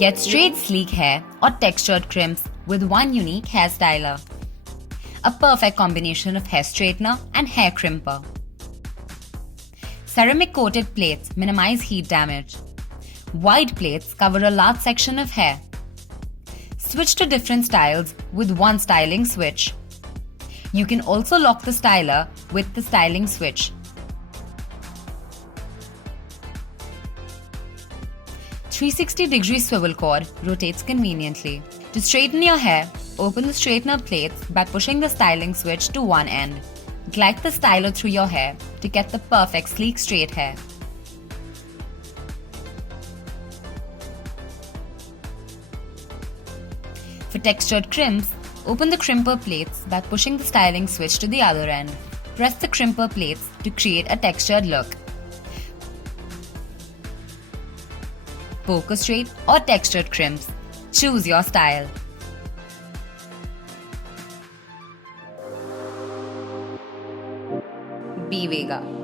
Get straight, sleek hair or textured crimps with one unique hair styler. A perfect combination of hair straightener and hair crimper. Ceramic coated plates minimize heat damage. Wide plates cover a large section of hair. Switch to different styles with one styling switch. You can also lock the styler with the styling switch. 360-degree swivel cord rotates conveniently. To straighten your hair, open the straightener plates by pushing the styling switch to one end. Glide the styler through your hair to get the perfect sleek straight hair. For textured crimps, open the crimper plates by pushing the styling switch to the other end. Press the crimper plates to create a textured look. Poker straight or textured crimps. Choose your style. Be Vega.